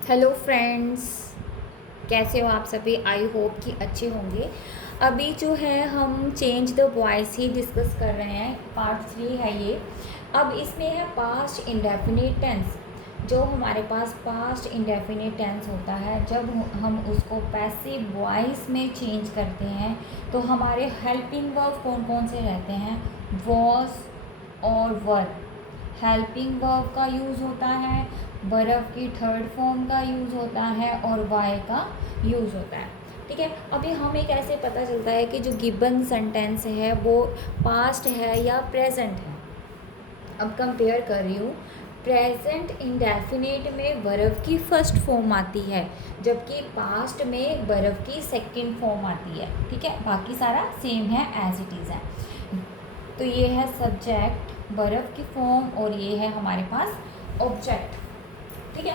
Hello friends, कैसे हो आप सभी। आई होप कि अच्छे होंगे। अभी जो है हम change the voice he discuss कर रहे हैं। पार्ट 3 है ये। अब इसमें है पास्ट इंडेफिनिट टेंस। जो हमारे पास पास्ट इंडेफिनिट टेंस होता है, जब हम उसको पैसिव वॉइस में चेंज करते हैं तो हमारे हेल्पिंग वर्ब कौन कौन से रहते हैं। वॉज और वर। हेल्पिंग वर्ब का यूज़ होता है, बर्फ़ की थर्ड फॉर्म का यूज़ होता है और वाई का यूज़ होता है। ठीक है, अभी हमें कैसे पता चलता है कि जो गिवन सेंटेंस है वो पास्ट है या प्रेजेंट है। अब कंपेयर कर रही हूँ। प्रेजेंट इंडेफिनिट में बर्फ़ की फर्स्ट फॉर्म आती है, जबकि पास्ट में बर्फ़ की सेकंड फॉर्म आती है। ठीक है, बाकी सारा सेम है, एज इट इज़ है। तो ये है सब्जेक्ट बर्फ़ की फॉर्म और ये है हमारे पास ऑब्जेक्ट। ठीक है,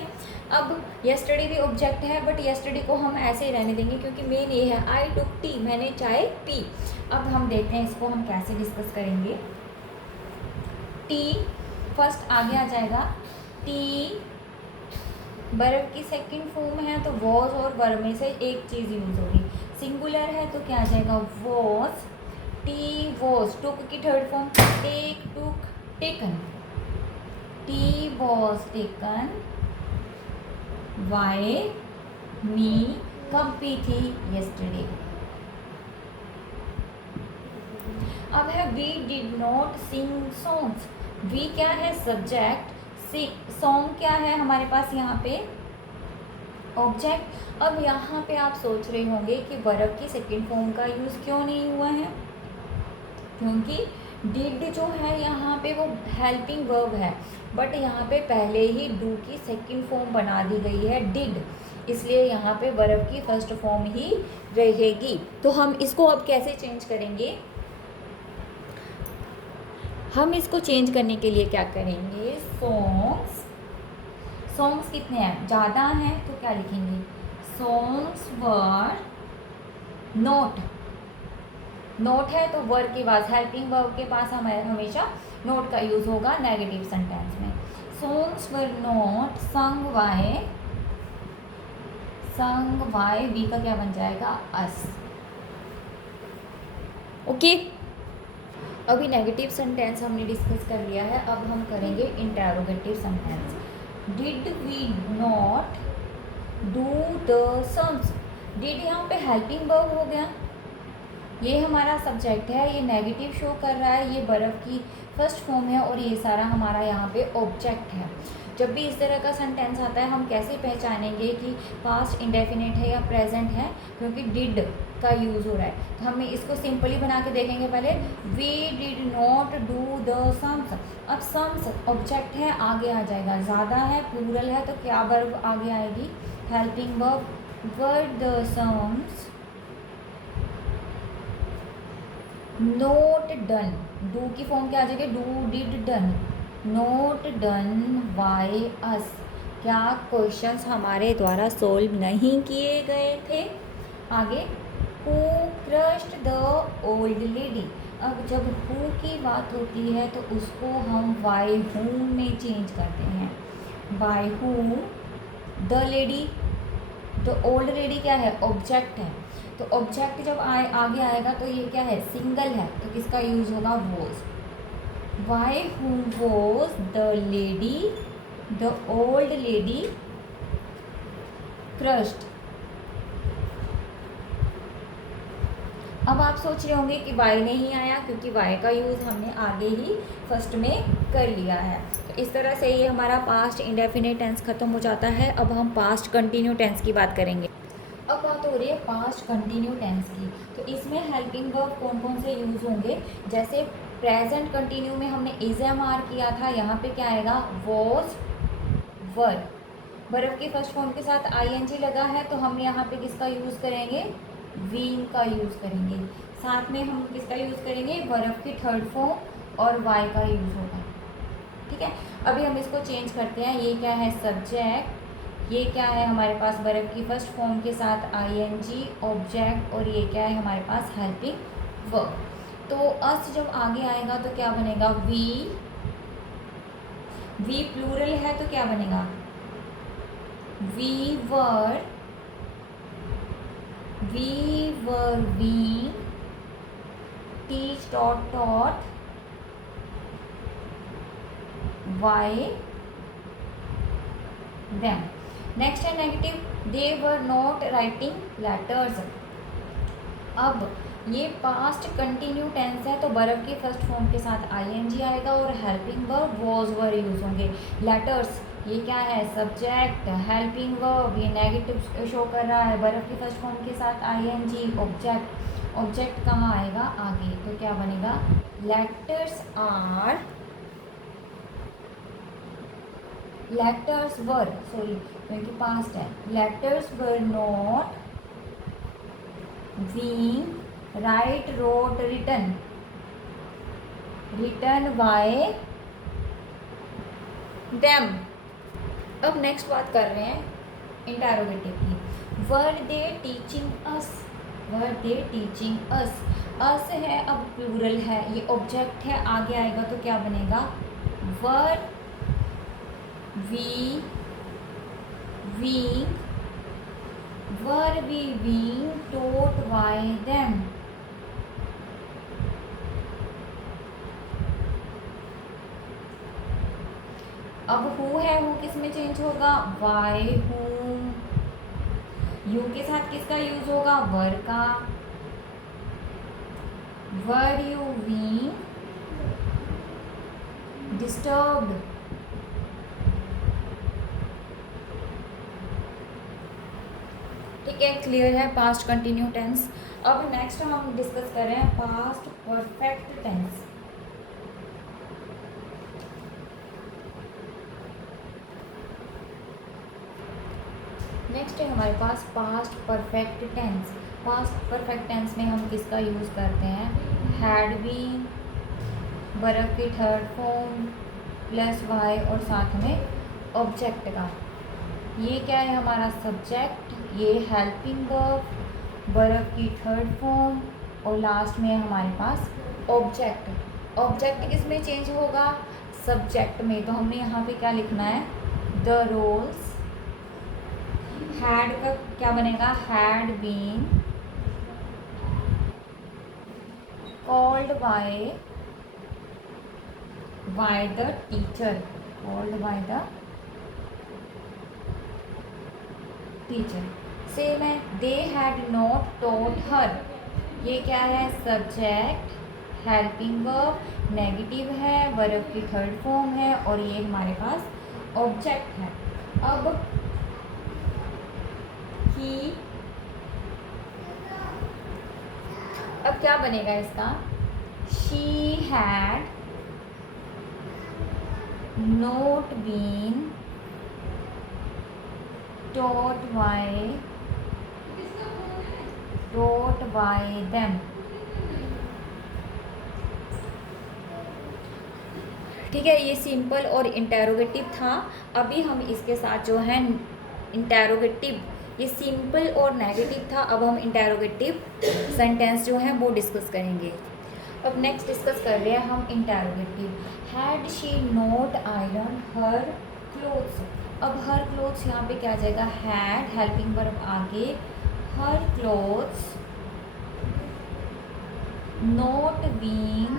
अब यस्टरडे भी ऑब्जेक्ट है, बट यस्टरडे को हम ऐसे ही रहने देंगे क्योंकि मेन ये है आई टुक टी, मैंने चाय पी। अब हम देखते हैं इसको हम कैसे डिस्कस करेंगे। टी फर्स्ट आगे आ जाएगा। टी बर्फ की सेकंड फॉर्म है तो वॉज और वर में से एक चीज़ यूज होगी। सिंगुलर है तो क्या आ जाएगा, वॉज। T was. टुक की third form take, took, taken. Tea was taken by me, कब पी थी, यस्टरडे। अब है we did not sing songs. We क्या है, सब्जेक्ट। सॉन्ग क्या है हमारे पास यहाँ पे, ऑब्जेक्ट। अब यहाँ पे आप सोच रहे होंगे कि बर्फ की सेकंड फॉर्म का यूज़ क्यों नहीं हुआ है, क्योंकि डिड जो है यहाँ पे वो हेल्पिंग वर्ब है, बट यहाँ पे पहले ही डू की सेकंड फॉर्म बना दी गई है डिड, इसलिए यहाँ पे बर्फ की फर्स्ट फॉर्म ही रहेगी। तो हम इसको अब कैसे चेंज करेंगे, हम इसको चेंज करने के लिए क्या करेंगे, सॉन्ग्स। सॉन्ग्स कितने हैं, ज़्यादा हैं तो क्या लिखेंगे, सॉन्ग्स वर नोट। नोट है तो वर्ब के पास, हेल्पिंग वर्ब के पास हमें हमेशा नोट का यूज होगा नेगेटिव सेंटेंस में। Songs were not sung by, sung by we का क्या बन जाएगा, अस। ओके, अभी नेगेटिव सेंटेंस हमने डिस्कस कर लिया है। अब हम करेंगे interrogative sentence. Did we not do the sums. Did यहाँ पे हेल्पिंग वर्ब हो गया, ये हमारा सब्जेक्ट है, ये नेगेटिव शो कर रहा है, ये बर्फ़ की फर्स्ट फॉर्म है और ये सारा हमारा यहाँ पे ऑब्जेक्ट है। जब भी इस तरह का सेंटेंस आता है हम कैसे पहचानेंगे कि पास्ट इंडेफिनिट है या प्रेजेंट है, क्योंकि डिड का यूज़ हो रहा है। तो हमें इसको सिंपली बना के देखेंगे पहले। We did not do the sums. अब सम्स ऑब्जेक्ट है, आगे आ जाएगा, ज़्यादा है, प्लूरल है तो क्या वर्ब आगे आएगी, helping verb. Were the sums note done. Do की फॉर्म क्या आ जाएगी, do did done. Note done by us. क्या क्वेश्चंस हमारे द्वारा सॉल्व नहीं किए गए थे। आगे, who crushed the old lady. अब जब हु की बात होती है तो उसको हम बाय हूम में चेंज करते हैं। बाय हूम द लेडी, तो ओल्ड लेडी क्या है, ऑब्जेक्ट है, तो ऑब्जेक्ट जब आगे आएगा तो ये क्या है, सिंगल है, तो किसका यूज होगा, was. By whom was the lady, the old lady crushed. अब आप सोच रहे होंगे कि वाई नहीं आया, क्योंकि वाई का यूज़ हमने आगे ही फर्स्ट में कर लिया है। तो इस तरह से ये हमारा पास्ट इंडेफिनिट टेंस खत्म हो जाता है। अब हम पास्ट कंटिन्यू टेंस की बात करेंगे। अब बात हो रही है पास्ट कंटिन्यू टेंस की, तो इसमें हेल्पिंग वर्ब कौन कौन से यूज़ होंगे। जैसे प्रेजेंट कंटिन्यू में हमने इज़एमआर किया था, यहाँ पे क्या आएगा, वॉज वर। बर्फ की फर्स्ट फॉर्म के साथ आईएनजी लगा है तो हम यहाँ पे किसका यूज़ करेंगे, वीन का यूज़ करेंगे। साथ में हम किसका यूज़ करेंगे, बर्फ की थर्ड फॉर्म और वाई का यूज़ होगा। ठीक है, अभी हम इसको चेंज करते हैं। ये क्या है, सब्जेक्ट। ये क्या है हमारे पास, बर्फ की फर्स्ट फॉर्म के साथ आईएनजी ऑब्जेक्ट, और ये क्या है हमारे पास, हेल्पिंग वर्ब। तो अस जब आगे आएगा तो क्या बनेगा, वी। वी प्लूरल है तो क्या बनेगा, we were being teach taught by them. Next है negative, they were not writing letters. अब ये पास्ट कंटिन्यू टेंस है तो बर्फ की फर्स्ट फॉर्म के साथ आईएनजी आएगा और helping verb was were use होंगे. लेटर्स ये क्या है, सब्जेक्ट. हेल्पिंग वर्ब ये नेगेटिव शो कर रहा है, बर्फ की फर्स्ट फॉर्म के साथ आईएनजी. ऑब्जेक्ट, ऑब्जेक्ट कहाँ आएगा आगे, तो क्या बनेगा, लेटर्स वर, सॉरी क्योंकि पास्ट है, letters were not being write wrote written by them. अब नेक्स्ट बात कर रहे हैं इंटरोगेटिव की. वर दे टीचिंग अस, वर दे टीचिंग अस. अस है अब प्लूरल है, ये ऑब्जेक्ट है, आगे आएगा तो क्या बनेगा, वर we being taught by them. अब who है, who किस में चेंज होगा, by whom. you के साथ किसका यूज होगा, वर का. were you being disturbed. ठीक है, क्लियर है पास्ट कंटिन्यू टेंस. अब नेक्स्ट हम डिस्कस कर रहे हैं पास्ट परफेक्ट टेंस. नेक्स्ट है हमारे पास past perfect tense. Past perfect tense में हम किसका यूज़ करते हैं, हैड बीन, बर्फ की थर्ड फॉर्म प्लस वाई और साथ में ऑब्जेक्ट का. ये क्या है हमारा सब्जेक्ट, ये हेल्पिंग वर्ब, बर्फ की थर्ड फॉर्म और लास्ट में है हमारे पास ऑब्जेक्ट. ऑब्जेक्ट किस में चेंज होगा, सब्जेक्ट में. तो हमने यहाँ पे क्या लिखना है, द रोल्स. हैड का क्या बनेगा, had been called by the teacher, called by the teacher. Same है, they had not taught her. ये क्या है, सब्जेक्ट, हेल्पिंग वर्ब, नेगेटिव है, बर्फ की थर्ड फॉर्म है और ये हमारे पास ऑब्जेक्ट है. अब ही, अब क्या बनेगा इसका, she had not been taught by them. ठीक है, ये सिंपल और इंटेरोगेटिव था. अभी हम इसके साथ जो है इंटेरोगेटिव, ये सिंपल और नेगेटिव था. अब हम इंटेरोगेटिव सेंटेंस जो है वो डिस्कस करेंगे. अब नेक्स्ट डिस्कस कर रहे हैं हम interrogative. Had she not iron her clothes. अब हर क्लोथ्स यहाँ पे क्या आ जाएगा, हैड, हेल्पिंग वर्ब आगे, हर clothes not being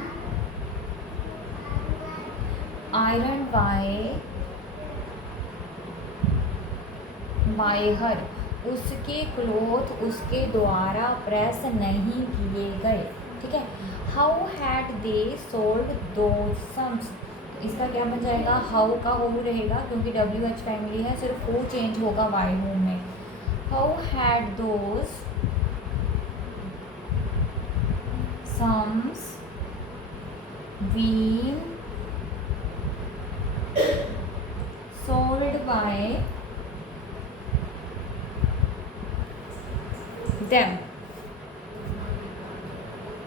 iron bye हर. उसके क्लोथ उसके द्वारा प्रेस नहीं किए गए. ठीक है, how had they sold those sums. इसका क्या बन जाएगा, हाउ का हो रहेगा क्योंकि WH फैमिली है, सिर्फ हो चेंज होगा बाय होम में. How had those sums been sold by them.